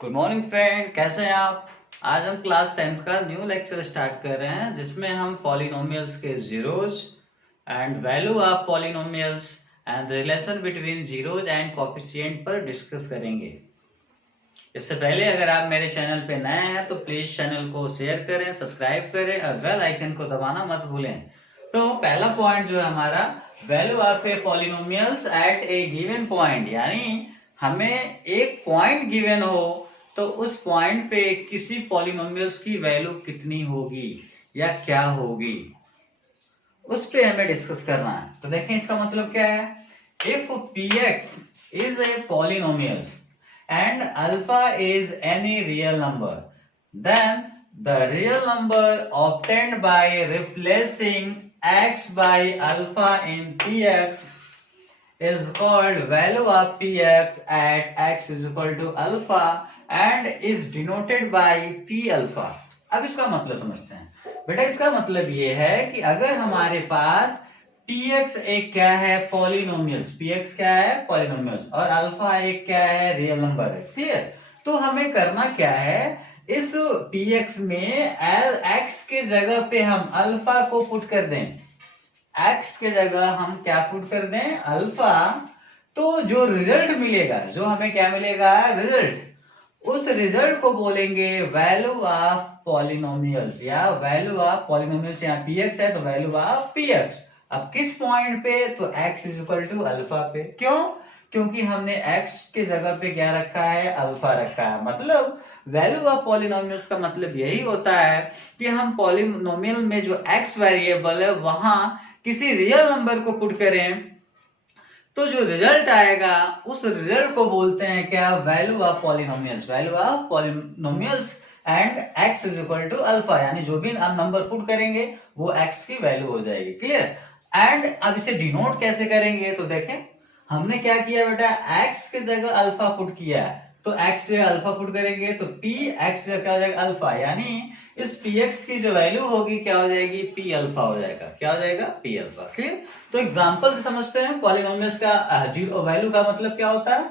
Good morning friend, कैसे हैं आप। आज हम क्लास 10th का न्यू लेक्चर स्टार्ट कर रहे हैं जिसमें हम पॉलिनोमियल्स के zeros and value of polynomials and relation between zeros and coefficient पर डिस्कस करेंगे। इससे पहले अगर आप मेरे चैनल पे नए हैं तो प्लीज चैनल को शेयर करें, सब्सक्राइब करें और बेल आइकन को दबाना मत भूलें। तो पहला पॉइंट जो है हमारा value of a polynomials at a given point, यानी हमें एक पॉइंट गिवन हो तो उस पॉइंट पे किसी पॉलिनोमियल्स की वैल्यू कितनी होगी या क्या होगी, उस पे हमें डिस्कस करना है। तो देखें इसका मतलब क्या है। If px is a polynomial and alpha is any real number, then the real number obtained by replacing x by alpha in px is called value of px at x is equal to alpha and is denoted by p alpha। अब इसका मतलब समझते हैं बेटा। इसका मतलब ये है कि अगर हमारे पास px एक क्या है, पॉलिनोमियल्स। px क्या है, पॉलिनोमियल्स, और अल्फा एक क्या है, रियल नंबर है। क्लियर। तो हमें करना क्या है, इस px में x के जगह पे हम अल्फा को पुट कर दें। x के जगह हम क्या पुट कर दें, अल्फा। तो जो रिजल्ट मिलेगा, जो हमें क्या मिलेगा, रिजल्ट, उस रिजल्ट को बोलेंगे वैल्यू ऑफ पॉलिनोमियल्स या वैल्यू ऑफ पॉलिनोमियल्स। यहाँ px है तो वैल्यू ऑफ px। अब किस पॉइंट पे, तो x is equal to alpha पे। क्यों? क्योंकि हमने x के जगह पे क्या रखा है, अल्फा रखा है। मतलब वैल्यू ऑफ पॉलिनोमियल्स का मतलब यही होता है कि हम पॉलिनोमियल में जो x वेरिएबल है वहां किसी रियल नंबर को पुट करें तो जो रिजल्ट आएगा उस रिजल्ट को बोलते हैं क्या, value of polynomials. Value of polynomials and x is equal to alpha, यानी जो भी हम नंबर पुट करेंगे वो x की वैल्यू हो जाएगी। क्लियर। एंड अब इसे डिनोट कैसे करेंगे, तो देखें हमने क्या किया बेटा, x के जगह अल्फा पुट किया है तो x से अल्फा पुट करेंगे तो p x से क्या हो जाएगा, अल्फा। यानी इस px की जो वैल्यू होगी क्या हो जाएगी, p अल्फा हो जाएगा। क्या हो जाएगा, p अल्फा। क्लियर। तो एग्जांपल से समझते हैं पॉलिनोमियल्स का वैल्यू का मतलब क्या होता है।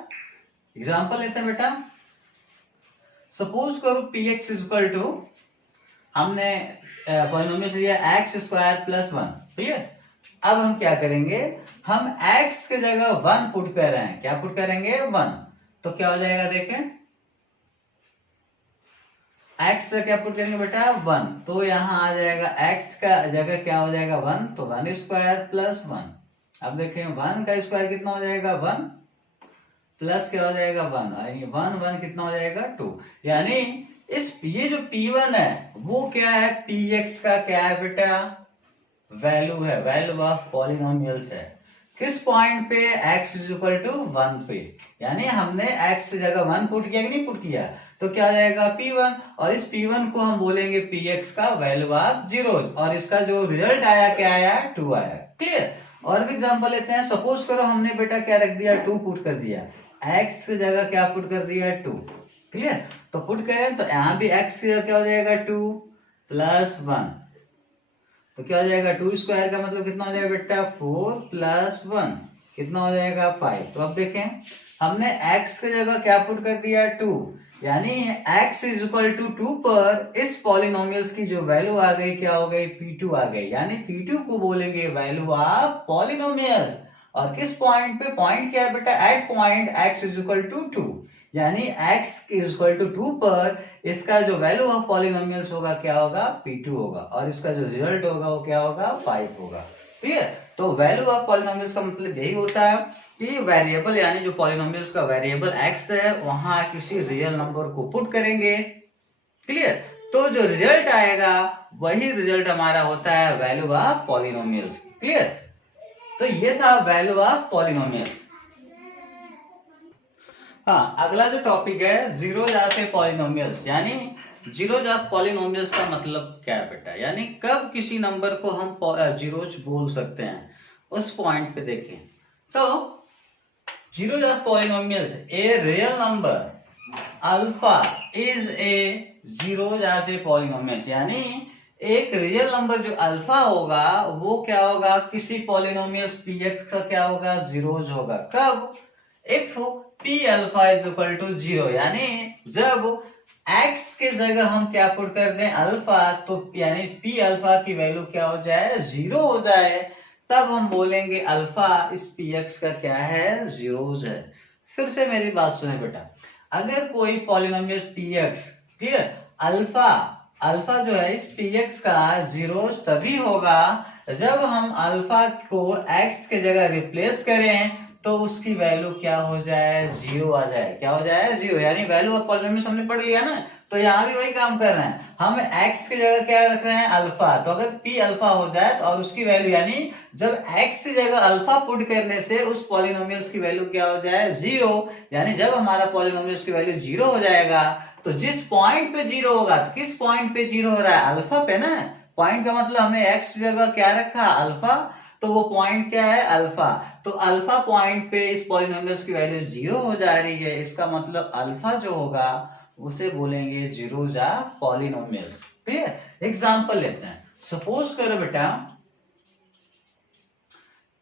एग्जांपल लेते हैं बेटा। सपोज करो px इज इक्वल टू, हमने पॉलिनोमियल लिया x स्क्वायर प्लस 1। ठीक है। अब हम क्या करेंगे, हम x के जगह 1 पुट कर रहे हैं। क्या पुट करेंगे, 1। तो क्या हो जाएगा, देखें x से क्या पुट करेंगे बेटा, 1। तो यहां आ जाएगा x का जगह क्या हो जाएगा, 1। तो 1 स्क्वायर प्लस 1। अब देखें 1 का स्क्वायर कितना हो जाएगा, 1 प्लस क्या हो जाएगा, 1। यानी 1 1 कितना हो जाएगा, 2। यानी ये जो p1 है वो क्या है, px का क्या है बेटा, वैल्यू है। वैल्यू ऑफ पॉलिनोमियल्स है। किस पॉइंट पे, x इज इक्वल टू 1 पे। यानी हमने x की जगह 1 पुट किया कि नहीं पुट किया, तो क्या आ जाएगा p1, और इस p1 को हम बोलेंगे px का वैल्यू ऑफ जीरो, और इसका जो रिजल्ट आया क्या आया, 2 आया। क्लियर। और भी एग्जांपल लेते हैं। सपोज करो हमने बेटा क्या रख दिया, 2 पुट कर दिया। x की जगह क्या पुट कर दिया, 2। क्लियर। तो पुट करें तो यहां भी x की जगह क्या हो जाएगा, 2 प्लस 1। तो क्या हो जाएगा, 2 स्क्वायर का मतलब कितना हो जाएगा बेटा, 4 प्लस 1 कितना हो जाएगा, 5। तो अब देखें हमने x की जगह क्या पुट कर दिया, 2। यानी x इज इक्वल टू 2 पर इस पॉलिनोमियल्स की जो वैल्यू आ गई क्या हो गई, p2 आ गई। यानी p2 को बोलेंगे वैल्यू ऑफ पॉलिनोमियल्स। और किस पॉइंट पे, पॉइंट क्या है बेटा, at point x is equal to 2। यानी x इज इक्वल टू 2 पर इसका जो वैल्यू ऑफ पॉलिनोमियल्स होगा क्या होगा, p2 होगा, और इसका जो रिजल्ट होगा वो क्या होगा, 5 होगा। ठीक है। तो वैल्यू ऑफ पॉलिनोमियल्स का मतलब यही होता है कि वेरिएबल, यानी जो पॉलिनोमियल्स का वेरिएबल x है वहां किसी रियल नंबर को पुट करेंगे। क्लियर। तो जो रिजल्ट आएगा वही रिजल्ट हमारा होता है वैल्यू ऑफ पॉलिनोमियल्स। क्लियर। तो ये था वैल्यू ऑफ पॉलिनोमियल्स। हाँ, अगला जो टॉपिक है जीरोज ऑफ ए पॉलिनोमियल्स, यानी जीरोज ऑफ पॉलिनोमियल्स का मतलब क्या है बेटा, यानी कब किसी नंबर को हम जीरोज बोल सकते हैं, उस पॉइंट पे देखें। तो zeros of polynomials, a real number alpha is a zeros of a polynomials. यानी एक रियल नंबर जो अल्फा होगा वो क्या होगा, किसी पॉलिनोमियल्स px का क्या होगा, जीरोज होगा। कब, if p alpha is equal to 0, यानी जब x के जगह हम क्या पुट कर दें अल्फा, तो यानी p अल्फा की वैल्यू क्या हो जाए 0 हो जाए, तब हम बोलेंगे अल्फा इस px का क्या है जीरोज है। फिर से मेरी बात सुने बेटा, अगर कोई polynomial px, clear, alpha alpha जो है इस px का जीरोज तभी होगा जब हम अल्फा को x के जगह रिप्लेस करें तो उसकी वैल्यू क्या हो जाए 0 आ जाए। क्या हो जाए 0, यानी वैल्यू ऑफ पॉलिनोमियल हमने पढ़ लिया ना, तो यहाँ भी वही काम कर रहे हैं, हम x की जगह क्या रख रहे हैं अल्फा, तो अगर p अल्फा हो जाए तो और उसकी वैल्यू यानी जब x की जगह अल्फा पुट करने से उस पॉलिनोमियल की वैल्यू क्या हो जाए 0, यानी जब हमारा पॉलिनोमियल की वैल्यू 0 हो जाएगा तो जिस पॉइंट पे 0 होगा, तो किस पॉइंट पे 0 हो रहा है अल्फा पे ना, पॉइंट का मतलब हमने x की जगह क्या रखा अल्फा, तो वो पॉइंट क्या है अल्फा, तो अल्फा पॉइंट पे इस पॉलिनोमियल की वैल्यू 0 हो जा रही है, इसका मतलब अल्फा जो होगा उसे बोलेंगे zeros of polynomials. Clear, example लेते हैं, सपोज करो बेटा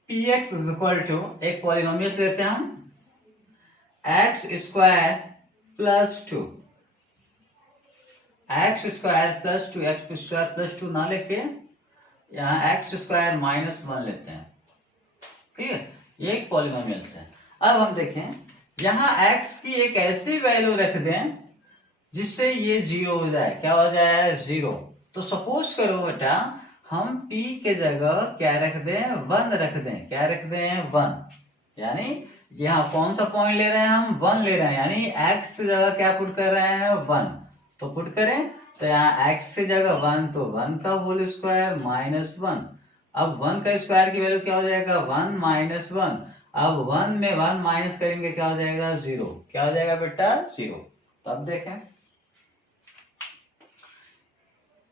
px इज इक्वल टू, एक पॉलिनोमियल लेते हैं हम x square plus 2, x square plus 2, x square plus 2 ना लेके यहाँ एक्स स्क्वायर माइनस 1 लेते हैं। क्लियर, ये एक पॉलिनोमियल है। अब हम देखें यहाँ x की एक ऐसी वैल्यू रख दें जिससे ये 0 हो जाए, क्या हो जाए 0। तो सपोज करो बेटा हम p के जगह क्या रख दें 1 रख दें, क्या रख दें 1, यानी यहाँ कौन सा पॉइंट ले रहे हैं हम 1 ले रहे हैं, यानी x की जगह क्या पुट कर रहे हैं 1, तो पुट करें तो यहाँ x की जगह 1, तो 1 का होल स्क्वायर माइनस 1, अब 1 का स्क्वायर की वैल्यू क्या हो जाएगा 1 माइनस 1, अब 1 में 1 माइनस करेंगे क्या हो जाएगा 0, क्या हो जाएगा बेटा 0। तो अब देखें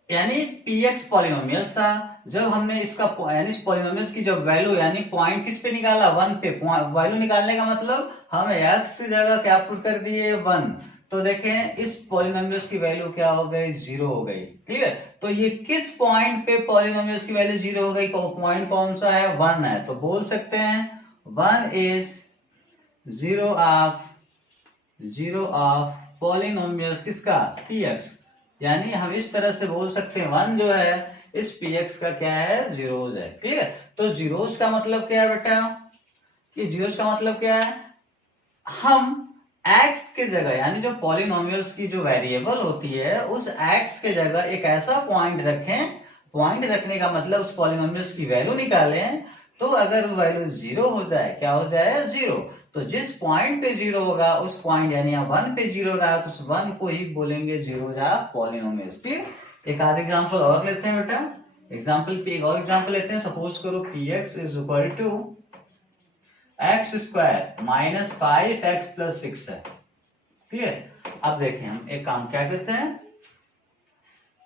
यानी px पॉलिनोमियल था, जब हमने इसका यानी इस पॉलिनोमियल की जब वैल्यू यानी पॉइंट किस पे निकाला 1 पे, वैल्यू निकालने का मतलब हम x की जगह क्या पुट कर दिए 1, तो देखें इस पॉलिनोमियल की वैल्यू क्या हो गई 0 हो गई। क्लियर, तो ये किस पॉइंट पे पॉलिनोमियल की वैल्यू 0 हो गई, पॉइंट कौन सा है 1 है, तो बोल सकते हैं 1 इज 0 ऑफ पॉलिनोमियल किसका px, यानी हम इस तरह से बोल सकते हैं 1 जो है इस px का क्या है जीरोज है। क्लियर, तो जीरोज का मतलब क्या है बेटा, कि जीरोज का मतलब क्या है, हम x के जगह यानी जो पॉलिनोमियल्स की जो वेरिएबल होती है उस x के जगह एक ऐसा पॉइंट रखें, पॉइंट रखने का मतलब उस पॉलिनोमियल्स की वैल्यू निकालें, तो अगर वैल्यू 0 हो जाए क्या हो जाए 0, तो जिस पॉइंट पे 0 होगा उस पॉइंट यानी 1 पे 0 रहा तो उस 1 को ही बोलेंगे जीरोज ऑफ पॉलिनोमियल्स। क्लियर, एक आध एग्जांपल और लेते हैं बेटा, एग्जांपल पे एक और एग्जांपल लेते हैं, सपोज करो px is equal to x square minus 5x plus 6 है। क्लियर, अब देखें हम एक काम क्या करते हैं,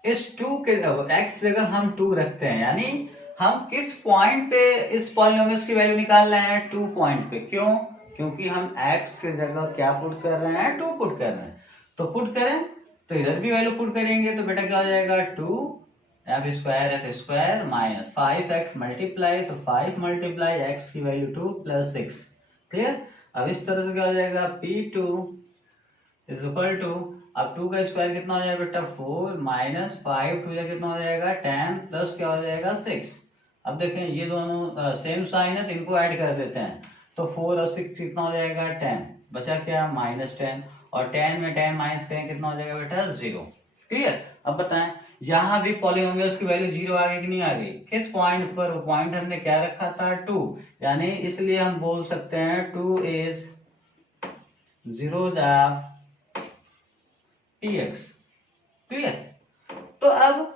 इस 2 के x जगह हम 2 रखते हैं, यानी हम किस पॉइंट पे इस पॉलिनोमियल की वैल्यू निकाल रहे हैं 2 पॉइंट पे, क्यों, क्योंकि हम x की जगह क्या पुट कर रहे हैं 2 पुट कर रहे हैं, तो पुट करें तो इधर भी वैल्यू पुट करेंगे तो बेटा क्या हो जाएगा 2, अब स्क्वायर है तो स्क्वायर माइनस 5x मल्टीप्लाई, तो 5 मल्टीप्लाई x की वैल्यू 2 प्लस 6। क्लियर, अब इस तरह से क्या हो जाएगा p2 इज इक्वल टू, अब 2 का स्क्वायर कितना हो जाएगा बेटा 4 माइनस 5 2 कितना हो जाएगा 10 प्लस क्या हो जाएगा 6। अब देखें ये दोनों सेम साइन है तो इनको ऐड कर देते हैं, तो 4 और 6 कितना हो जाएगा 10, बचा क्या माइनस 10, और 10 में 10 माइनस करें कितना हो जाएगा बेटा 0। क्लियर, अब बताएं यहां भी पॉलिनोमियल्स की वैल्यू 0 आ गई कि नहीं आ गई, किस पॉइंट पर, वो पॉइंट हमने क्या रखा था 2, यानी इसलिए हम बोल सकते हैं 2 is zeros of px। Clear, तो अब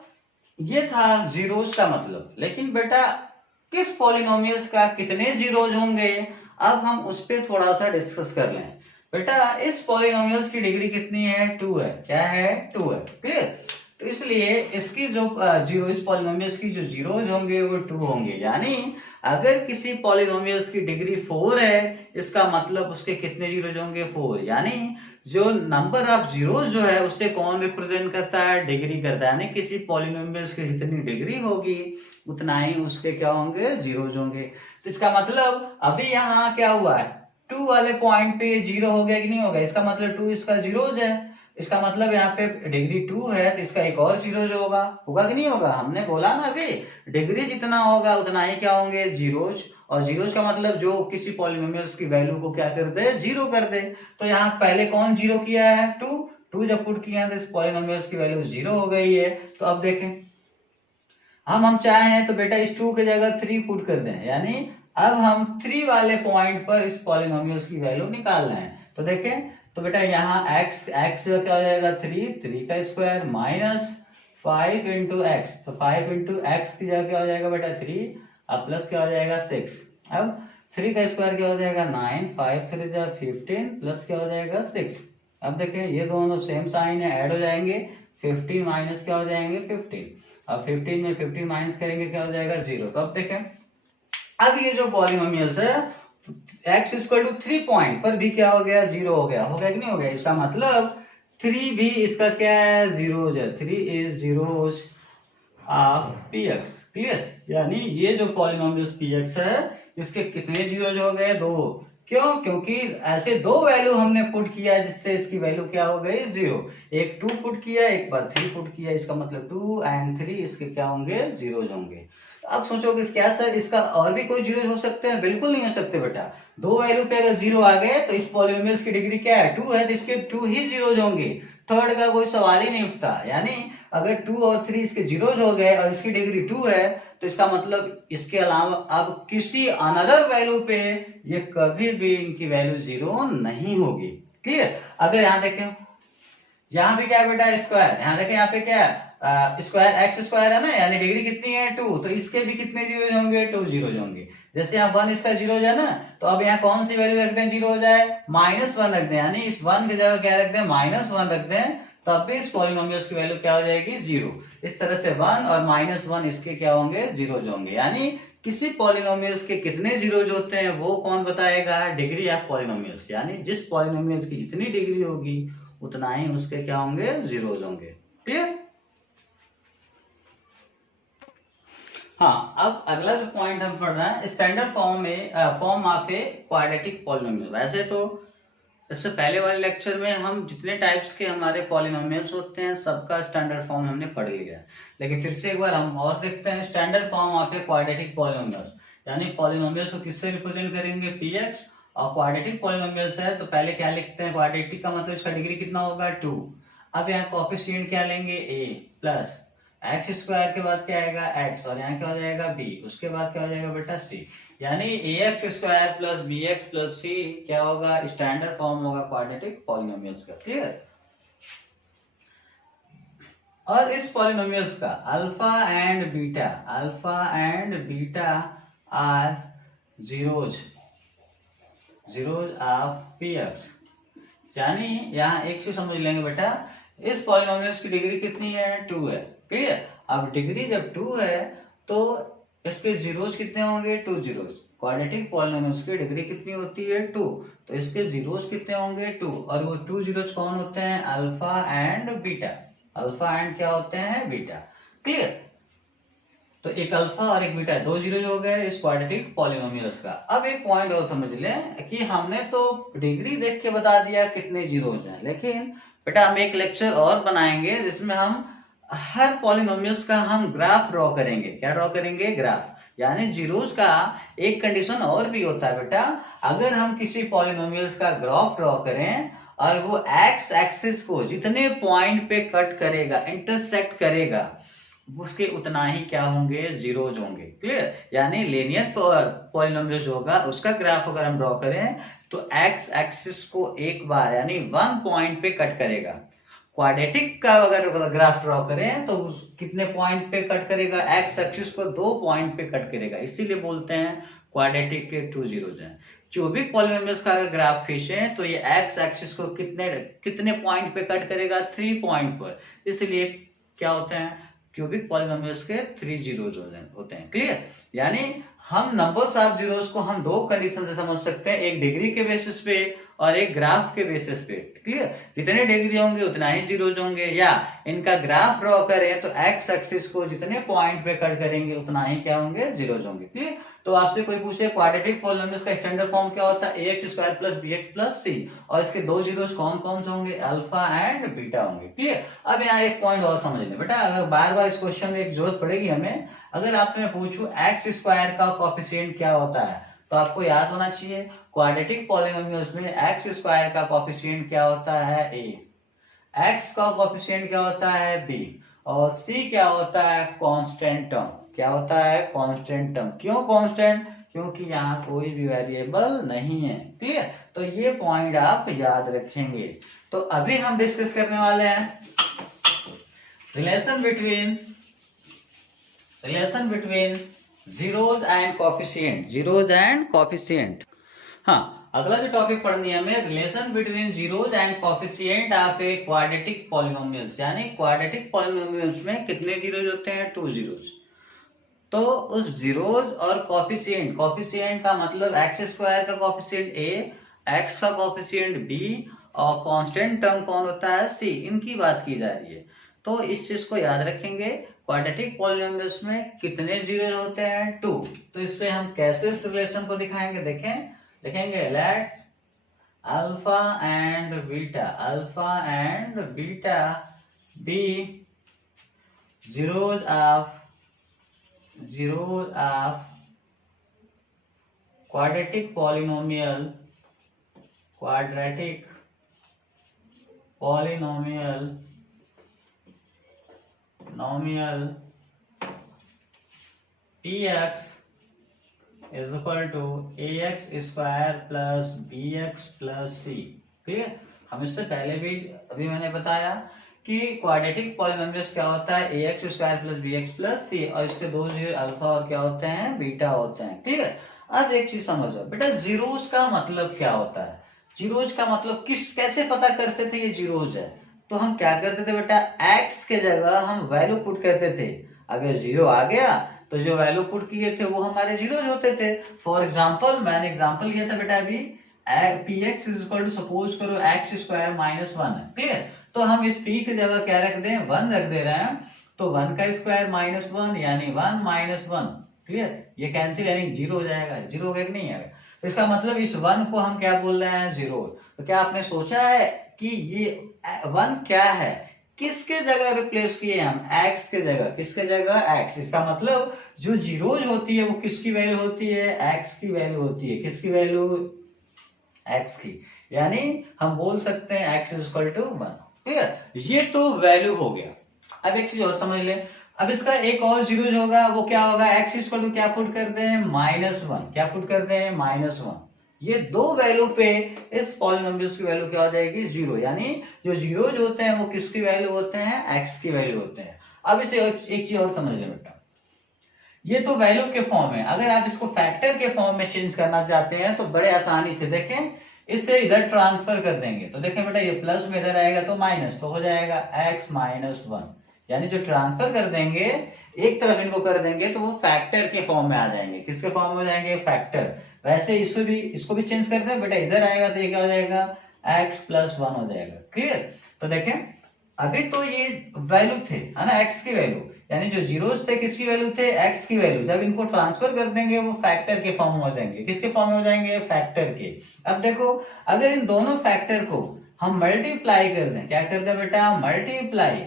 ये था जीरोज का मतलब, लेकिन बेटा किस पॉलिनोमियल्स का कितने जीरोज होंगे, अब हम उस पर थोड़ा सा डिस्कस कर लें। बेटा इस पॉलिनोमियल्स की डिग्री कितनी है 2 है, क्या है 2 है। क्लियर, तो इसलिए इसकी जो जीरो इस पॉलिनोमियल्स की जो जीरोज होंगे वो 2 होंगे, यानी अगर किसी पॉलिनोमियल्स की डिग्री 4 है इसका मतलब उसके कितने जीरोज होंगे 4, यानी जो नंबर ऑफ जीरोज जो है उससे कौन रिप्रेजेंट करता है डिग्री करता है, यानी किसी पॉलिनोमियल्स की जितनी डिग्री होगी उतना ही उसके क्या होंगे जीरोज होंगे। तो इसका मतलब अभी यहाँ क्या हुआ है 2 वाले पॉइंट पे ये 0 हो गया कि नहीं होगा, इसका मतलब 2 इसका जीरोज है, इसका मतलब यहाँ पे डिग्री 2 है तो इसका एक और जीरोज होगा कि नहीं होगा। हमने बोला ना अभी डिग्री जितना होगा उतना ही क्या होंगे, जीरोज। और जीरोज का मतलब जो किसी पॉलिनोमियल्स की वैल्यू को क्या कर दे, जीरो कर दे। तो यहाँ पहले कौन जीरो किया है, 2 जब पुट किया है तो इस पॉलिनोमियल्स की वैल्यू जीरो हो गई है। तो अब देखें हम चाहें तो बेटा इस 2 की जगह 3 पुट कर दें, यानी अब हम 3 वाले पॉइंट पर इस पॉलिनोमियल्स की वैल्यू निकाल रहे हैं। तो देखें तो बेटा यहाँ x क्या हो जाएगा 3 का स्क्वायर माइनस 5 इंटू एक्स, तो 5 इंटू एक्स की जगह क्या हो जाएगा बेटा 3 अब प्लस क्या हो जाएगा 6। अब 3 का स्क्वायर क्या हो जाएगा 9, 5 3 जा 15 प्लस क्या हो जाएगा 6। अब देखें ये दोनों सेम साइन है, ऐड हो जाएंगे, 15 माइनस क्या हो जाएंगे 15। अब 15 में 15 माइनस करेंगे क्या हो जाएगा 0। तो अब देखें अब ये जो पॉलिनोमियल्स है x इक्वल टू 3 पॉइंट पर भी क्या हो गया, 0 हो गया कि नहीं हो गया। इसका मतलब 3 भी इसका क्या है, जीरोज है। 3 is zeros of px। Clear, यानी ये जो पॉलिनोमियल्स px है इसके कितने जीरोज हो गए, 2। क्यों, क्योंकि ऐसे दो वैल्यू हमने पुट किया जिससे इसकी वैल्यू क्या हो गई 0। एक 2 पुट किया, एक बार 3 पुट किया, इसका मतलब 2 एंड 3 इसके क्या होंगे, जीरोज होंगे। अब सोचोगे क्या सर इसका और भी कोई जीरो हो सकते हैं, बिल्कुल नहीं हो सकते बेटा। दो वैल्यू पे अगर 0 आ गए तो इस पॉलिनोमियल्स की डिग्री क्या है, 2 है, तो इसके 2 ही जीरोज होंगे, थर्ड का कोई सवाल ही नहीं उठता। यानी अगर 2 और 3 इसके जीरोज हो गए और इसकी डिग्री 2 है तो इसका मतलब इसके अलावा अब किसी अनदर वैल्यू पे ये कभी भी इनकी वैल्यू 0 नहीं होगी। क्लियर, अगर यहाँ देखें यहाँ पे क्या है बेटा स्क्वायर, यहाँ देखें यहाँ पे क्या है स्क्वायर एक्स स्क्वायर है ना, यानी डिग्री कितनी है 2, तो इसके भी कितने जीरोज होंगे, 2 जीरोज होंगे। जैसे यहाँ 1 इसका जीरोज है ना, तो अब यहाँ कौन सी वैल्यू रख दें 0 हो जाए, -1 रख दें, यानी इस 1 की जगह क्या रख दें -1 रख दें, तब भी इस पॉलिनोमियल्स की वैल्यू क्या हो जाएगी 0। इस तरह से 1 और -1 इसके क्या होंगे, जीरोज होंगे। यानी किसी पॉलिनोमियल्स के कितने जीरोज होते हैं वो कौन बताएगा, डिग्री ऑफ पॉलिनोमियल्स। यानी जिस पॉलिनोमियल्स की जितनी डिग्री होगी उतना ही उसके क्या होंगे, जीरोज होंगे। क्लियर। हाँ, अब अगला जो पॉइंट हम पढ़ रहे हैं standard form of a quadratic polynomial. वैसे तो इससे पहले वाले लेक्चर में हम जितने टाइप्स के हमारे पॉलिनोमियल्स होते हैं सबका स्टैंडर्ड फॉर्म हमने पढ़ लिया, लेकिन फिर से एक बार हम और देखते हैं standard form of a quadratic polynomials. यानी पॉलिनोमियल्स को किससे रिप्रेजेंट करेंगे, px, और क्वाड्रेटिक पॉलिनोमियल्स है तो पहले क्या लिखते हैं, क्वाड्रेटिक का मतलब इसका डिग्री कितना होगा 2। अब यहाँ कोएफिशिएंट क्या लेंगे a प्लस एक्स स्क्वायर के बाद क्या आएगा x, और यहाँ क्या हो जाएगा b, उसके बाद क्या हो जाएगा बेटा c। यानी ax square plus bx plus c क्या होगा, स्टैंडर्ड फॉर्म होगा क्वाड्रेटिक पॉलिनोमियल्स का। क्लियर। और इस पॉलिनोमियल्स का alpha and beta are zeros of px। यानी यहाँ एक चीज समझ लेंगे बेटा, इस पॉलिनोमियल्स की डिग्री कितनी है, 2 है। क्लियर। अब डिग्री जब 2 है तो इसके जीरोज कितने होंगे, 2 जीरोज। क्वाड्रेटिक पॉलिनोमियल्स की डिग्री कितनी होती है 2, तो इसके जीरोज कितने होंगे 2, और वो 2 जीरोज कौन होते हैं, alpha and beta. Alpha and क्या होते हैं, बीटा। क्लियर। तो एक अल्फा और एक बीटा, 2 जीरोज हो गए इस क्वाड्रेटिक पॉलिनोमियल्स का। अब एक पॉइंट और समझ लें कि हमने तो डिग्री देख के बता दिया कितने जीरोज हैं, लेकिन बेटा हम एक लेक्चर और बनाएंगे जिसमें हम हर पॉलिनोमियल्स का हम ग्राफ ड्रॉ करेंगे। क्या ड्रॉ करेंगे, ग्राफ। यानी जीरोज का एक कंडीशन और भी होता है बेटा, अगर हम किसी पॉलिनोमियल्स का ग्राफ ड्रॉ करें और वो एक्स एक्सिस को जितने पॉइंट पे कट करेगा, इंटरसेक्ट करेगा, उसके उतना ही क्या होंगे, जीरोज होंगे। क्लियर। यानी लीनियर पॉलिनोमियल होगा उसका ग्राफ अगर हम ड्रॉ करें तो एक्स एक्सिस को एक बार यानी 1 पॉइंट पे कट करेगा। क्वाड्रेटिक का अगर ग्राफ ड्रॉ करें तो कितने पॉइंट पे कट करेगा, एक्स एक्सिस को 2 पॉइंट पे कट करेगा, इसीलिए बोलते हैं क्वाड्रेटिक के 2 जीरोज हैं। क्यूबिक पॉलिनोमियल्स का अगर ग्राफ खींचें तो ये एक्स एक्सिस को कितने पॉइंट पे कट करेगा, 3 पॉइंट पर, इसलिए क्या होते हैं, क्यूबिक पॉलिनोमियल्स के 3 जीरोज होते हैं। क्लियर। यानी हम नंबर्स ऑफ जीरोज को हम 2 कंडीशन से समझ सकते हैं, एक डिग्री के बेसिस पे और एक ग्राफ के बेसिस पे। क्लियर, जितने डिग्री होंगे उतना ही जीरोज होंगे, या इनका ग्राफ ड्रॉ करें तो एक्स एक्सिस को जितने पॉइंट पे कट करेंगे उतना ही क्या होंगे, जीरोज होंगे। क्लियर, तो आपसे कोई पूछे क्वाड्रेटिक पॉलिनोमियल्स का स्टैंडर्ड फॉर्म क्या होता है, ax square plus bx plus c, और इसके दो जीरोज कौन कौन से होंगे, अल्फा एंड बीटा होंगे। क्लियर, अब यहाँ एक पॉइंट और समझ लें बेटा, अगर बार बार इस क्वेश्चन में एक जरूरत पड़ेगी हमें, अगर आपसे मैं पूछूं एक्स स्क्वायर का कोएफिशिएंट क्या होता है, तो आपको याद होना चाहिए क्वाड्रेटिक पॉलिनोमियल्स में एक्स स्क्वायर का कोएफिशिएंट क्या होता है, a, x का कोएफिशिएंट क्या होता है, b, और c क्या होता है, कांस्टेंट टर्म। क्या होता है, कांस्टेंट टर्म। क्यों कांस्टेंट, क्योंकि यहाँ कोई भी वेरिएबल नहीं है। क्लियर, तो ये पॉइंट आप याद रखेंगे। तो अभी हम डिस्कस करने वाले हैं relation between zeros and coefficient, zeros and coefficient. हाँ, अगला जो टॉपिक पढ़नी है हमें, relation between zeros and coefficient of a quadratic polynomials, यानी क्वाड्रेटिक पॉलिनोमियल्स में कितने जीरोज होते हैं, 2 जीरोज। तो उस जीरोज और कोएफिशिएंट, कोएफिशिएंट का मतलब एक्स स्क्वायर का कोएफिशिएंट a, एक्स का कोएफिशिएंट b, और कांस्टेंट टर्म कौन होता है, c, इनकी बात की जा रही है। तो इस चीज को याद रखेंगे, क्वाड्रेटिक पॉलिनोमियल्स में कितने जीरो होते हैं, 2। तो इससे हम कैसे इस रिलेशन को दिखाएंगे, देखेंगे let alpha and beta be zeros of quadratic polynomial px is equal to ax square plus bx plus c। Clear, हम इससे पहले भी अभी मैंने बताया कि क्वाड्रेटिक पॉलिनोमियल्स क्या होता है, ax square plus bx plus c, और इसके दो जीरो अल्फा और क्या होते हैं, बीटा होते हैं। क्लियर, अब एक चीज समझो बेटा, जीरोज का मतलब क्या होता है, जीरोज का मतलब कैसे पता करते थे ये जीरोज है, तो हम क्या करते थे बेटा, x के जगह हम वैल्यू पुट करते थे, अगर जीरो आ गया तो जो वैल्यू पुट किए थे वो हमारे जीरोज होते थे। फॉर एग्जाम्पल, मैंने एग्जाम्पल किया था बेटा अभी, px is equal to, suppose करो x स्क्वायर माइनस 1 है। क्लियर, तो हम इस p की जगह क्या रख दें, 1 रख दे रहे हैं, तो 1 का स्क्वायर माइनस 1 यानी 1 माइनस 1। क्लियर, ये कैंसिल यानी जीरो हो जाएगा, जीरो हो गया कि नहीं आएगा, तो इसका मतलब इस 1 को हम क्या बोल रहे हैं, जीरो। तो क्या आपने सोचा है कि ये 1 क्या है, किसके जगह रिप्लेस किए हम, x के जगह, किसके जगह, x। इसका मतलब जो जीरोज होती है वो किसकी वैल्यू होती है, x की वैल्यू होती है, किसकी वैल्यू, x की, यानी हम बोल सकते हैं x is equal to 1। Clear, ये तो वैल्यू हो गया। अब एक चीज और समझ लें, अब इसका एक और जीरो जो होगा वो क्या होगा, x इक्वल टू क्या पुट करते हैं, -1, क्या पुट करते हैं, -1। ये दो वैल्यू पे इस पॉलिनोमियल्स की वैल्यू क्या हो जाएगी, जीरो, यानी जो जीरो जो होते हैं वो किसकी वैल्यू होते हैं, x की वैल्यू होते हैं। अब इसे एक चीज और समझ लें बेटा, ये तो वैल्यू के फॉर्म है, अगर आप इसको फैक्टर के फॉर्म में चेंज करना चाहते हैं तो बड़े आसानी से देखें, इससे इधर ट्रांसफर कर देंगे, तो देखें बेटा ये प्लस में इधर आएगा तो माइनस, तो हो जाएगा x माइनस 1, यानी जो ट्रांसफर कर देंगे एक तरफ इनको कर देंगे तो वो फैक्टर के फॉर्म में आ जाएंगे, किसके फॉर्म में हो जाएंगे, फैक्टर। वैसे इसको भी चेंज कर दें बेटा, इधर आएगा तो ये क्या हो जाएगा, x प्लस 1 हो जाएगा। क्लियर, तो देखें अभी तो ये वैल्यू थे, है ना, x की वैल्यू, यानी जो जीरोस थे किसकी वैल्यू थे, x की वैल्यू। जब इनको ट्रांसफर कर देंगे वो फैक्टर के फॉर्म में हो जाएंगे, किसके फॉर्म में हो जाएंगे, फैक्टर के। अब देखो अगर इन दोनों फैक्टर को हम मल्टीप्लाई कर दें, क्या कर दें बेटा, मल्टीप्लाई,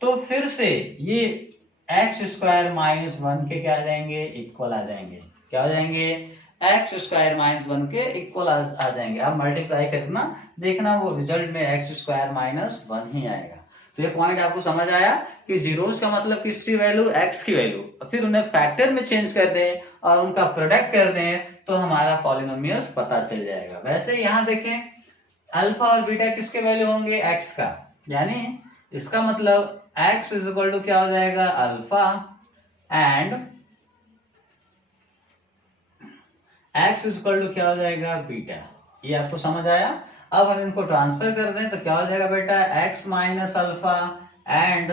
तो फिर से ये x स्क्वायर माइनस 1 के क्या आ जाएंगे, इक्वल आ जाएंगे, क्या हो जाएंगे, x स्क्वायर माइनस 1 के इक्वल आ जाएंगे। अब मल्टीप्लाई करना, देखना वो रिजल्ट में x स्क्वायर माइनस 1 ही आएगा। तो ये पॉइंट आपको समझ आया कि जीरोस का मतलब किसकी वैल्यू, x की वैल्यू, फिर उन्हें फैक्टर में चेंज कर दें और उनका प्रोडक्ट कर दें तो हमारा पॉलिनोमियल्स पता चल जाएगा। वैसे यहाँ देखें अल्फा और बीटा किसके वैल्यू होंगे, x का, यानी इसका मतलब x इज इक्वल टू क्या हो जाएगा, alpha, and x is equal to क्या हो जाएगा, बीटा। ये आपको समझ आया। अब हम इनको ट्रांसफर कर दें तो क्या हो जाएगा बेटा, x minus alpha and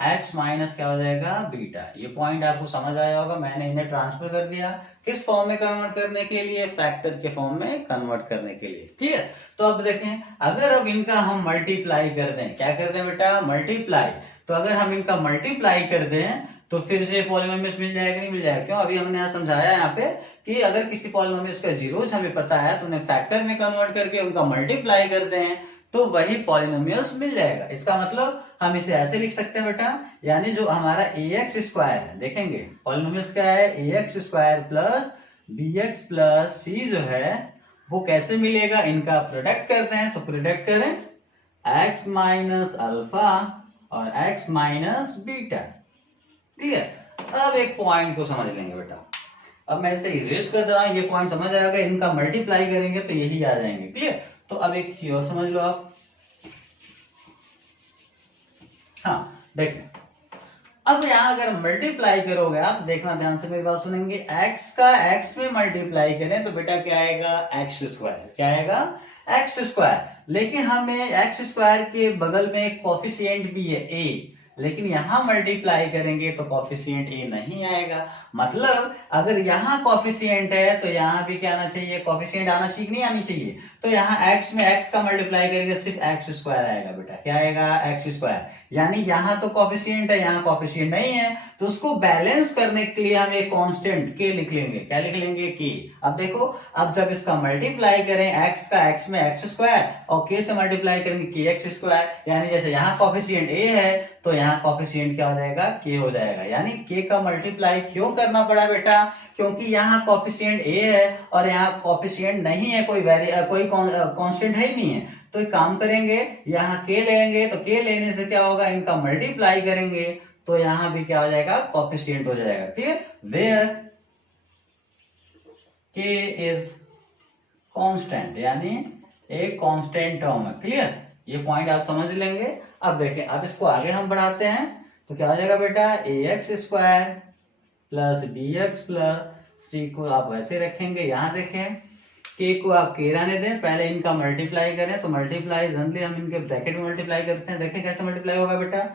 x minus क्या हो जाएगा बीटा। ये पॉइंट आपको समझ आया होगा। मैंने इन्हें ट्रांसफर कर दिया किस फॉर्म में कन्वर्ट करने के लिए, फैक्टर के फॉर्म में कन्वर्ट करने के लिए। क्लियर। तो अब देखें, अगर अब इनका हम मल्टीप्लाई कर दें, क्या कर दें बेटा, मल्टीप्लाई। तो अगर हम इनका मल्टीप्लाई कर दें तो फिर से पॉलिनोमियल्स मिल जाएगा, नहीं मिल जाएगा? क्यों? अभी हमने यहाँ समझाया यहाँ पे कि अगर किसी पॉलिनोमियल्स का जीरोज हमें पता है तो उन्हें फैक्टर में कन्वर्ट करके उनका मल्टीप्लाई करते हैं तो वही पॉलिनोमियल्स मिल जाएगा। इसका मतलब हम इसे ऐसे लिख सकते हैं बेटा, यानी जो हमारा ax स्क्वायर है, देखेंगे पॉलिनोमियल्स क्या है, ax square plus bx plus c जो है वो कैसे मिलेगा, इनका प्रोडक्ट करते हैं। तो प्रोडक्ट करें x माइनस अल्फा और x माइनस बीटा। क्लियर। अब एक पॉइंट को समझ लेंगे बेटा, अब मैं इसे इरेज कर रहा हूं, ये पॉइंट समझ आएगा, इनका मल्टीप्लाई करेंगे तो यही आ जाएंगे। क्लियर। तो अब एक चीज और समझ लो आप, हाँ देखें, अब यहां अगर मल्टीप्लाई करोगे आप, देखना ध्यान से मेरी बात सुनेंगे, x का x में मल्टीप्लाई करें तो बेटा क्या आएगा, x स्क्वायर। क्या आएगा, x स्क्वायर। लेकिन हमें x स्क्वायर के बगल में एक कोफिशिएंट भी है a, लेकिन यहां मल्टीप्लाई करेंगे तो कॉफिशिएंट ए नहीं आएगा। मतलब अगर यहाँ कॉफिशिएंट है तो यहाँ भी क्या आना चाहिए, कॉफिशिएंट आना चाहिए, नहीं आनी चाहिए। तो यहाँ x में x का मल्टीप्लाई करेंगे सिर्फ x स्क्वायर आएगा बेटा। क्या आएगा, x स्क्वायर। यानी यहाँ तो कॉफिशिएंट है, यहाँ कॉफिशिएंट नहीं है, तो उसको बैलेंस करने के लिए हम एक कांस्टेंट k लिख लेंगे। क्या लिख लेंगे, k। अब देखो, अब जब इसका मल्टीप्लाई करें x का x में x स्क्वायर और k से मल्टीप्लाई करेंगे kx स्क्वायर, यानी जैसे यहाँ कॉफिशिएंट a है तो यहाँ कॉफिशिएंट क्या हो जाएगा, k हो जाएगा। यानी k का मल्टीप्लाई क्यों करना पड़ा बेटा, क्योंकि यहाँ कॉफिशिएंट a है और यहाँ कॉफिशिएंट नहीं है, कोई कांस्टेंट है ही नहीं है। तो एक काम करेंगे, यहाँ k लेंगे तो k लेने से क्या होगा, इनका मल्टीप्लाई करेंगे तो यहाँ भी क्या हो जाएगा, कॉफिशिएंट हो जाएगा। ठीक, वेयर k इज कांस्टेंट, यानी एक कांस्टेंट टर्म है। क्लियर, ये पॉइंट आप समझ लेंगे। अब देखें, अब इसको आगे हम बढ़ाते हैं तो क्या हो जाएगा बेटा, ax square plus bx plus c को आप वैसे रखेंगे। यहाँ देखें, k को आप k रहने दें, पहले इनका मल्टीप्लाई करें तो मल्टीप्लाई जनरली हम इनके ब्रैकेट में मल्टीप्लाई करते हैं। देखें कैसे मल्टीप्लाई होगा बेटा,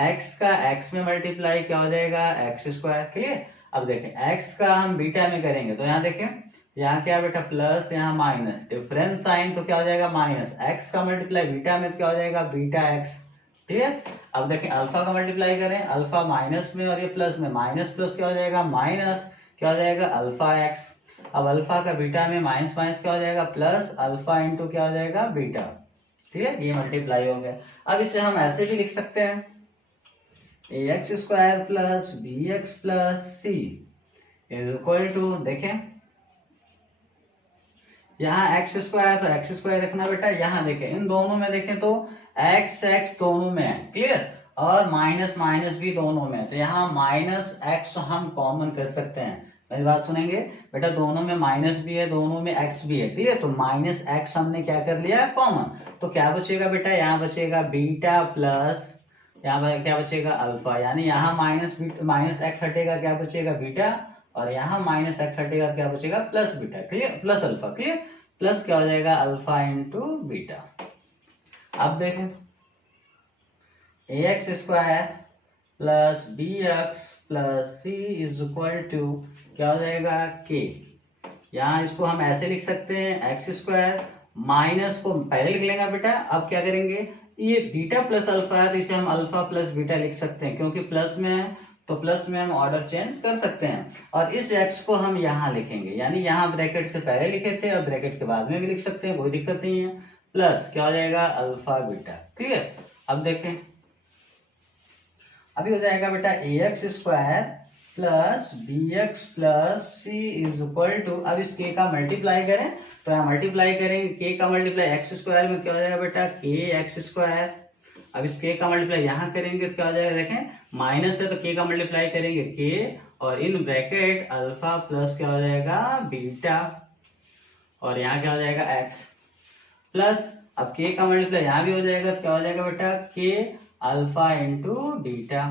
x का x में मल्टीप्लाई क्या हो जाएगा, x स्क्वायर। क्लियर। अब देखें, x का हम बीटा में करेंगे तो यहाँ देखें, यहाँ क्या बेटा प्लस, यहाँ माइनस, डिफरेंस साइन तो क्या हो जाएगा माइनस, x का मल्टीप्लाई बीटा में तो क्या हो जाएगा बीटा x। ठीक है। अब देखें, अल्फा का मल्टीप्लाई करें, अल्फा माइनस में और ये प्लस में, माइनस प्लस क्या हो जाएगा माइनस, क्या हो जाएगा अल्फा x। अब अल्फा का बीटा में माइनस माइनस क्या हो जाएगा प्लस, अल्फा इंटू क्या हो जाएगा बीटा। ठीक है, ये मल्टीप्लाई हो गया। अब इसे हम ऐसे भी लिख सकते हैं, ax square plus bx plus c is equal to, देखें यहाँ x स्क्वायर तो x स्क्वायर रखना बेटा। यहाँ देखें, इन दोनों में देखें तो x दोनों में है। क्लियर। और माइनस माइनस भी दोनों में है, तो यहाँ माइनस x हम कॉमन कर सकते हैं। मेरी बात सुनेंगे बेटा, दोनों में माइनस भी है, दोनों में x भी है। क्लियर। तो माइनस x हमने क्या कर लिया कॉमन, तो क्या बचेगा बेटा, यहाँ बचेगा बीटा प्लस, यहाँ क्या बचेगा अल्फा। यानी यहाँ माइनस x हटेगा, क्या बचेगा बीटा, और यहाँ माइनस x हटेगा, क्या बचेगा plus beta. Clear, plus alpha. Clear, plus क्या हो जाएगा अल्फा इंटू बीटा। अब देखें, ax square plus bx plus c is equal to क्या हो जाएगा k। यहाँ इसको हम ऐसे लिख सकते हैं, x स्क्वायर माइनस को पहले लिख लेंगे बेटा। अब क्या करेंगे, ये बीटा प्लस अल्फा है तो इसे हम अल्फा प्लस बीटा लिख सकते हैं, क्योंकि प्लस में है तो प्लस में हम ऑर्डर चेंज कर सकते हैं। और इस x को हम यहाँ लिखेंगे, यानी यहाँ ब्रैकेट से पहले लिखे थे और ब्रैकेट के बाद में भी लिख सकते हैं, कोई दिक्कत नहीं है। प्लस क्या हो जाएगा अल्फा बीटा। क्लियर। अब देखें, अभी हो जाएगा बेटा ax square plus bx plus c is equal to, अब इस k का मल्टीप्लाई करें तो यहाँ मल्टीप्लाई करेंगे, k का मल्टीप्लाई x स्क्वायर में क्या हो जाएगा बेटा kx स्क्वायर। अब इस k का मल्टीप्लाई यहाँ करेंगे तो क्या हो जाएगा, देखें माइनस है तो k का मल्टीप्लाई करेंगे k और इन ब्रैकेट अल्फा प्लस क्या हो जाएगा बीटा, और यहाँ क्या हो जाएगा x प्लस, अब k का मल्टीप्लाई यहाँ भी हो जाएगा तो क्या हो जाएगा बेटा k alpha into beta.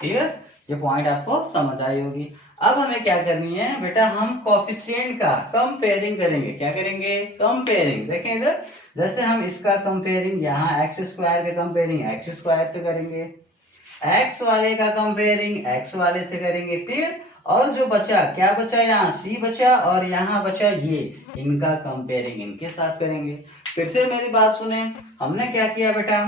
Clear, ये पॉइंट आपको समझ आई होगी। अब हमें क्या करनी है बेटा, हम कोफिशिएंट का कंपेयरिंग करेंगे। क्या करेंगे? कंपेयरिंग। देखें इधर, जैसे हम इसका कंपेयरिंग यहाँ एक्स स्क्वायर का कंपेयरिंग एक्स स्क्वायर से करेंगे, एक्स वाले का कंपेयरिंग एक्स वाले से करेंगे, क्लियर। और जो बचा, क्या बचा, यहाँ सी बचा और यहाँ बचा ये, इनका कंपेयरिंग इनके साथ करेंगे। फिर से मेरी बात सुने, हमने क्या किया बेटा,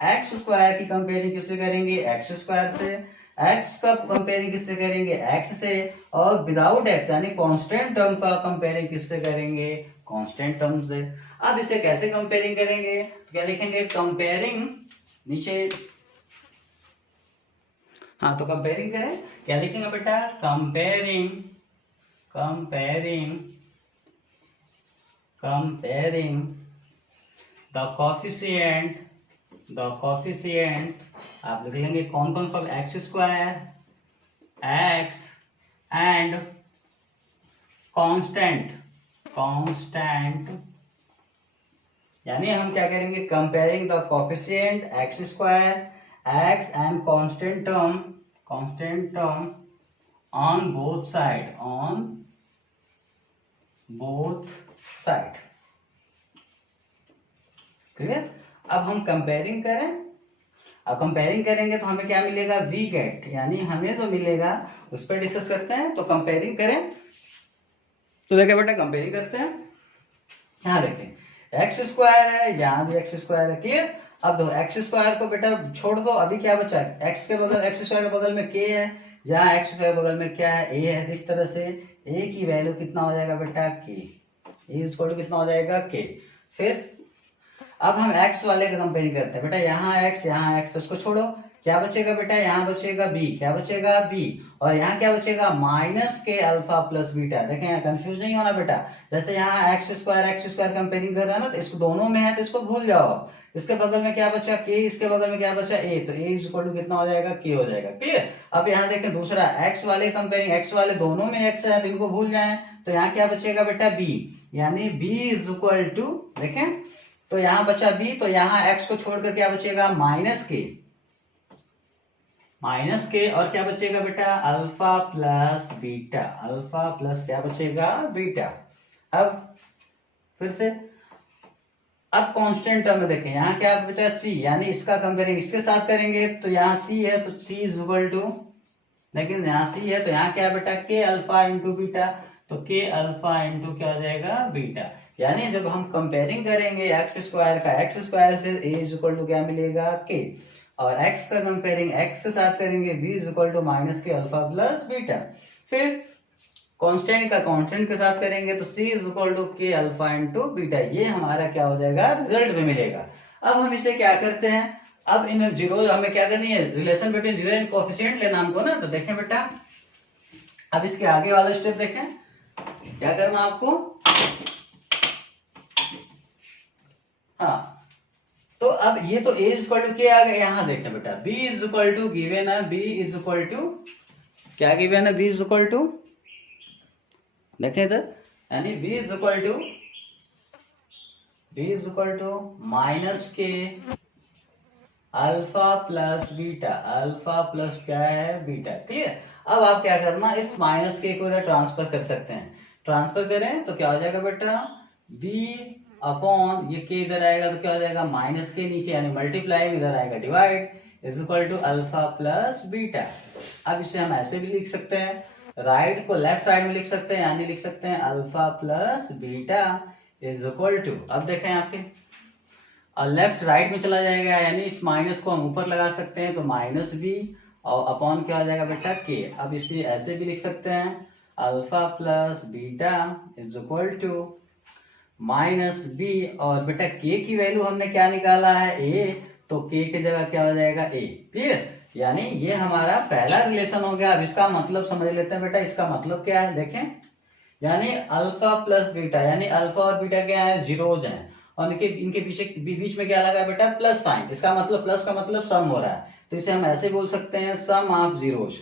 एक्स स्क्वायर की कंपेयरिंग किससे करेंगे? एक्स स्क्वायर से। एक्स का कंपेयरिंग किससे करेंगे? एक्स से। और विदाउट एक्स यानी कांस्टेंट टर्म का कंपेयरिंग किससे करेंगे? कांस्टेंट टर्म से। अब इसे कैसे कंपेयरिंग करेंगे? तो क्या लिखेंगे? कंपेयरिंग, नीचे, हाँ तो कंपेयरिंग करें, क्या लिखेंगे बेटा? Comparing, comparing, comparing the coefficient, the coefficient, आप लिख लेंगे कौन कौन सा, x square, x and constant, constant, यानी हम क्या करेंगे? Comparing the coefficient x square, x and constant term, constant term on both side, on both side, clear. अब हम कंपेयरिंग करें, अब कंपेयरिंग करेंगे तो हमें क्या मिलेगा? वी गेट, यानी हमें जो मिलेगा उस पर डिस्कस करते हैं। तो कंपेयरिंग करें, तो देखें बेटा कंपेयरिंग करते हैं, यहाँ देखें एक्स स्क्वायर है, यहाँ भी एक्स स्क्वायर है, क्लियर। अब दो एक्स स्क्वायर को बेटा छोड़ दो, अभी क्या बचा? एक्स के बगल, एक्स स्क्वायर के बगल में के है, यहाँ एक्स स्क्वायर के बगल में क्या है? ए है। इस तरह से ए की वैल्यू कितना हो जाएगा बेटा? के। ए इक्वल टू कितना हो जाएगा? के। फिर अब हम x वाले का कंपेयरिंग करते हैं बेटा, यहाँ x, तो इसको छोड़ो, क्या बचेगा बेटा? यहाँ बचेगा b, क्या बचेगा? b, और यहाँ क्या बचेगा? माइनस के अल्फा प्लस बीटा। देखें यहाँ कंफ्यूज नहीं होना बेटा, जैसे यहाँ एक्स स्क्वायर कंपेयरिंग कर रहा है ना, तो इसको दोनों में है तो इसको भूल जाओ। इसके बगल में क्या बचा? k, इसके बगल में क्या बचा? a, तो a इज इक्वल टू कितना हो जाएगा? k हो जाएगा, क्लियर। अब यहाँ देखें दूसरा x वाले कंपेयरिंग, x वाले दोनों में x है तो इनको भूल जाए, तो यहाँ क्या बचेगा बेटा? b, यानी b इज इक्वल टू, देखें तो यहां बचा b, तो यहां x को छोड़कर क्या बचेगा? माइनस के, माइनस के, और क्या बचेगा बेटा? Alpha plus beta, alpha plus क्या बचेगा? बीटा। अब फिर से, अब कांस्टेंट टर्म में देखें, यहाँ क्या बेटा? c, यानी इसका कंपेयरिंग इसके साथ करेंगे, तो यहाँ c है तो c इज इक्वल टू, लेकिन यहाँ c है तो यहाँ क्या बेटा? k अल्फा इंटू बीटा, तो k अल्फा इंटू क्या हो जाएगा? बीटा। यानी जब हम कंपेयरिंग करेंगे एक्स स्क्वायर का एक्स स्क्वायर से, a इज इक्वल टू क्या मिलेगा? k, और x का कंपेयरिंग x के साथ करेंगे, b is equal to minus के अल्फा प्लस बीटा। फिर कांस्टेंट का कांस्टेंट के साथ करेंगे तो c is equal to k alpha into beta. ये हमारा क्या हो जाएगा? रिजल्ट में मिलेगा। अब हम इसे क्या करते हैं, अब इन जीरो हमें क्या करनी है? Relation between zero and coefficient लेना हमको ना, तो देखें बेटा, अब इसके आगे वाला स्टेप देखें, क्या करना आपको? हाँ, तो अब ये तो a इज इक्वल टू के आ गया, यहां देखें बेटा b is equal to given है, b इज इक्वल टू क्या गिवन है? b इज इक्वल टू, देखें इधर, यानी b is equal to minus के alpha plus beta, alpha plus क्या है? Beta, clear. अब आप क्या करना, इस माइनस के को इधर ट्रांसफर कर सकते हैं, ट्रांसफर करें तो क्या हो जाएगा बेटा? b अपॉन ये के इधर आएगा तो क्या हो जाएगा? माइनस के नीचे यानी मल्टीप्लाई, इधर आएगा divide, is equal to alpha plus beta. अब इसे हम ऐसे भी लिख सकते हैं, राइट को लेफ्ट साइड में लिख सकते हैं, यानी लिख सकते हैं alpha plus beta is equal to, अब देखें आपके, और लेफ्ट राइट में चला जाएगा, यानी इस माइनस को हम ऊपर लगा सकते हैं तो माइनस बी, और अपॉन क्या हो जाएगा बेटा? के। अब इसे ऐसे भी लिख सकते हैं, alpha plus beta is equal to minus B, और बेटा के की वैल्यू हमने क्या निकाला है? ए, तो के की जगह क्या हो जाएगा? ए, क्लियर। यानी ये हमारा पहला रिलेशन हो गया। अब इसका मतलब समझ लेते हैं बेटा, इसका मतलब क्या है देखें, यानी अल्फा प्लस बीटा, यानी अल्फा और बीटा क्या है? जीरोज हैं, और इनके पीछे बीच में क्या लगा है बेटा? Plus sign. इसका मतलब प्लस का मतलब सम हो रहा है, तो इसे हम ऐसे बोल सकते हैं sum of zeros,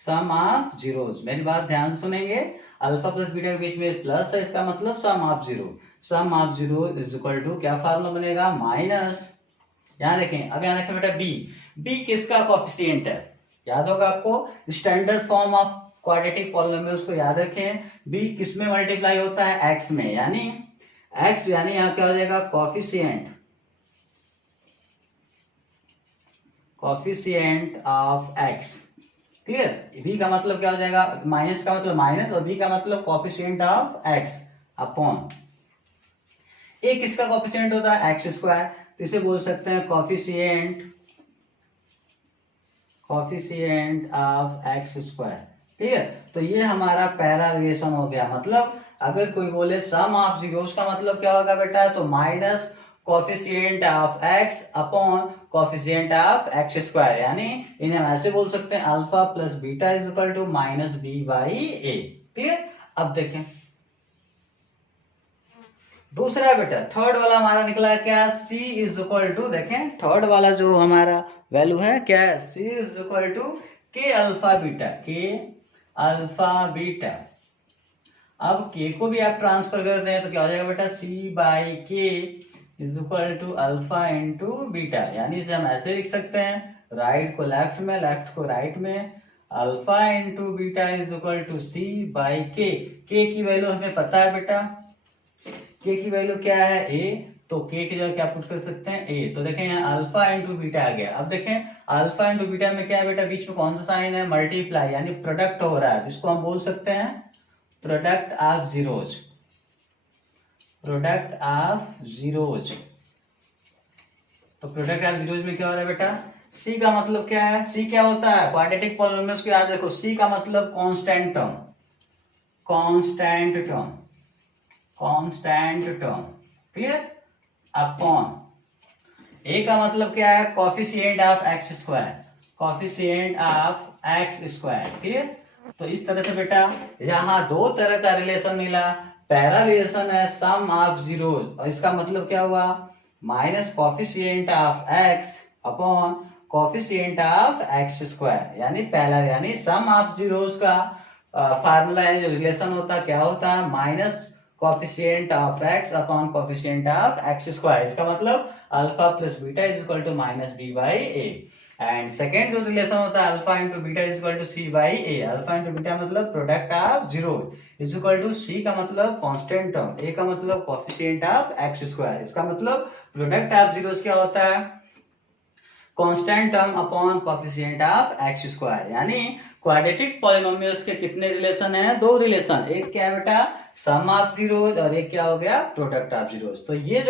sum of zeros. मेरी बात ध्यान से सुनेंगे, अल्फा प्लस बीटा के बीच में प्लस है, इसका मतलब sum of zero, sum of zero is equal to क्या फार्मूला बनेगा? माइनस, यहाँ देखें, अब यहाँ देखें बेटा b, b किसका कोएफिशिएंट है? याद होगा आपको। Standard form of quadratic polynomials को याद रखें, बी किस में मल्टीप्लाई होता है, एक्स में, यानी एक्स यानी यहाँ क्या हो जाएगा, coefficient of x. Clear. B का मतलब क्या हो जाएगा, माइनस का मतलब माइनस, और बी का मतलब कोफिशिएंट ऑफ एक्स अपॉन ए किसका कोफिशिएंट होता है, एक्स स्क्वायर, तो इसे बोल सकते हैं कोफिशिएंट ऑफ एक्स स्क्वायर। ठीक है, तो ये हमारा पहला रिलेशन हो गया। मतलब अगर कोई बोले सम ऑफ जीरोस का मतलब क्या होगा बेटा, तो minus coefficient of x upon coefficient of x square, यानी इन्हें हम ऐसे बोल सकते हैं alpha plus beta is equal to minus B by A. Clear. अब देखें दूसरा बेटा, थर्ड वाला हमारा निकला क्या, c इज इक्वल टू, देखें थर्ड वाला जो हमारा वैल्यू है क्या है, c इज इक्वल टू के अल्फा बीटा। अब k को भी आप ट्रांसफर करते हैं तो क्या हो जाएगा बेटा, c by K is equal to alpha into beta, यानी इसे हम ऐसे लिख सकते हैं, राइट को लेफ्ट में, लेफ्ट को राइट में, alpha into beta is equal to c by K. की वैल्यू हमें पता है बेटा, के की वैल्यू क्या है, a, तो k की जगह क्या पुट कर सकते हैं, a। तो देखें यहाँ अल्फा इंटू बीटा आ गया। अब देखें अल्फा इंटू बीटा में क्या है बेटा, बीच में कौन सा साइन है, मल्टीप्लाई, यानी प्रोडक्ट हो रहा है, जिसको हम बोल सकते हैं प्रोडक्ट ऑफ जीरोज, तो प्रोडक्ट ऑफ जीरोज में क्या हो रहा है बेटा, c का मतलब क्या है, c क्या होता है, क्वाड्रेटिक पॉलिनोमियल्स को याद रखो, c का मतलब constant term, clear, upon a का मतलब क्या है, coefficient of x square, clear. तो इस तरह से बेटा यहाँ दो तरह का रिलेशन मिला। पहला रिलेशन है सम ऑफ जीरोज, और इसका मतलब क्या हुआ, minus coefficient of x upon coefficient of x square, यानी पहला, यानी सम ऑफ जीरोज का फार्मूला है, जो रिलेशन होता है क्या होता है, minus coefficient of x upon coefficient of x square. इसका मतलब alpha plus beta is equal to minus B by A. And second जो रिलेशन होता है alpha into beta is equal to C by A. Alpha into beta मतलब product of zero is equal to C का मतलब constant term, ए का मतलब coefficient of x square. इसका मतलब प्रोडक्ट ऑफ जीरोस क्या होता है, constant term upon coefficient of x square. यानी क्वाड्रेटिक पॉलिनोमियल्स के कितने रिलेशन हैं, दो रिलेशन, एक क्या है बेटा सम ऑफ जीरोस और एक क्या हो गया प्रोडक्ट ऑफ जीरोस। तो ये